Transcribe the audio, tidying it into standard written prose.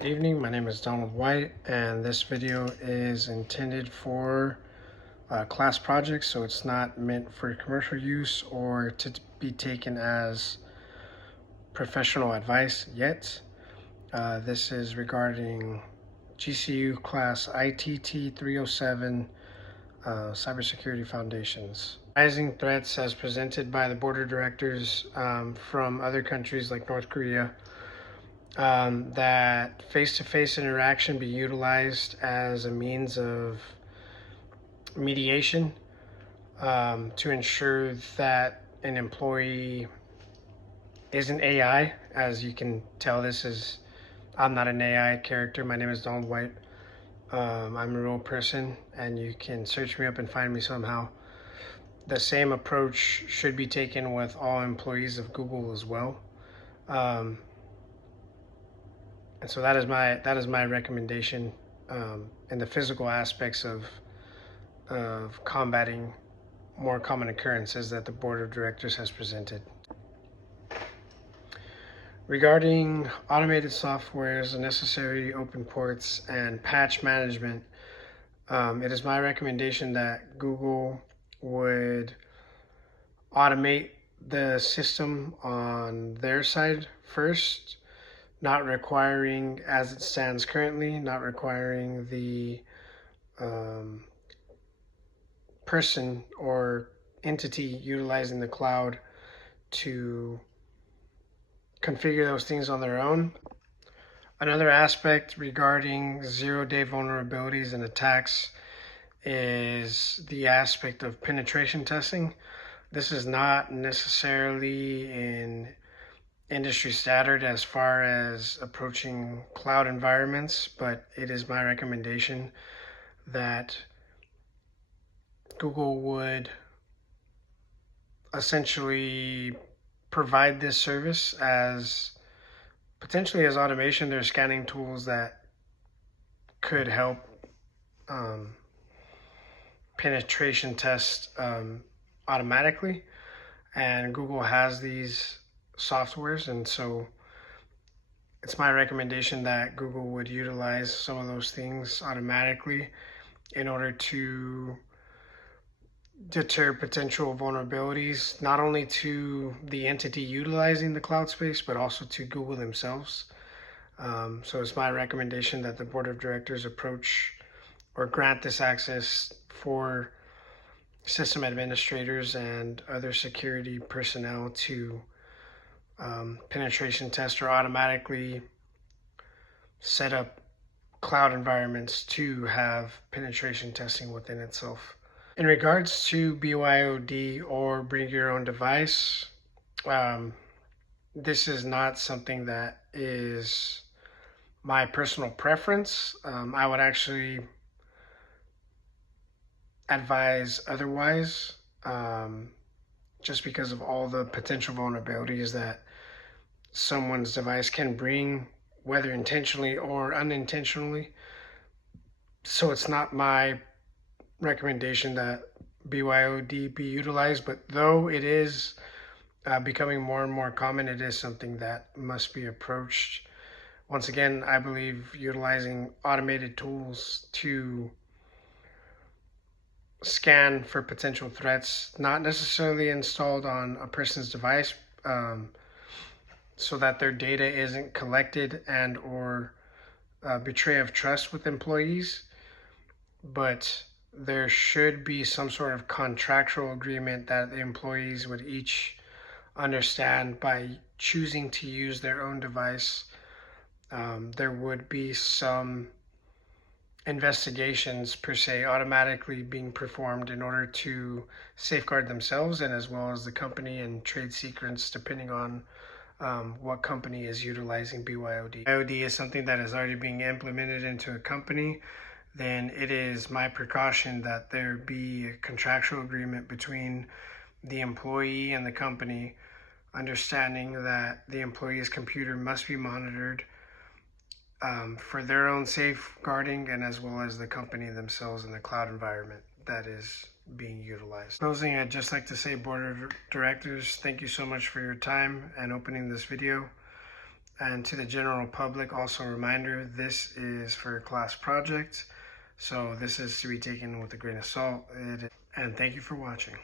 Good evening, my name is Donald White, and this video is intended for class projects, so it's not meant for commercial use or to be taken as professional advice yet. This is regarding GCU class ITT-307 Cybersecurity Foundations. Rising threats as presented by the board of directors from other countries like North Korea, that face-to-face interaction be utilized as a means of mediation to ensure that an employee isn't AI. As you can tell, I'm not an AI character. My name is Donald White. I'm a real person, and you can search me up and find me somehow. The same approach should be taken with all employees of Google as well. And so that is my recommendation in the physical aspects of combating more common occurrences that the board of directors has presented. Regarding automated softwares, necessary open ports, and patch management, it is my recommendation that Google would automate the system on their side first, not requiring, as it stands currently, not requiring the person or entity utilizing the cloud to configure those things on their own. Another aspect regarding zero-day vulnerabilities and attacks is the aspect of penetration testing. This is not necessarily in industry standard as far as approaching cloud environments, but it is my recommendation that Google would essentially provide this service as potentially as automation. There's scanning tools that could help penetration test automatically, and Google has these softwares, and so it's my recommendation that Google would utilize some of those things automatically in order to deter potential vulnerabilities, not only to the entity utilizing the cloud space, but also to Google themselves. So it's my recommendation that the board of directors approach or grant this access for system administrators and other security personnel to penetration test or automatically set up cloud environments to have penetration testing within itself. In regards to BYOD or bring your own device, this is not something that is my personal preference. I would actually advise otherwise, just because of all the potential vulnerabilities that someone's device can bring, whether intentionally or unintentionally. So it's not my recommendation that BYOD be utilized, but though it is becoming more and more common, it is something that must be approached. Once again, I believe utilizing automated tools to scan for potential threats, not necessarily installed on a person's device, so that their data isn't collected and or betray of trust with employees, but there should be some sort of contractual agreement that the employees would each understand by choosing to use their own device. There would be some investigations per se automatically being performed in order to safeguard themselves and as well as the company, and trade secrets depending on what company is utilizing BYOD. BYOD is something that is already being implemented into a company, then it is my precaution that there be a contractual agreement between the employee and the company, understanding that the employee's computer must be monitored for their own safeguarding, and as well as the company themselves in the cloud environment that is being utilized. Closing, I'd just like to say, board of directors, thank you so much for your time and opening this video. And to the general public, also a reminder, this is for a class project, so this is to be taken with a grain of salt. And thank you for watching.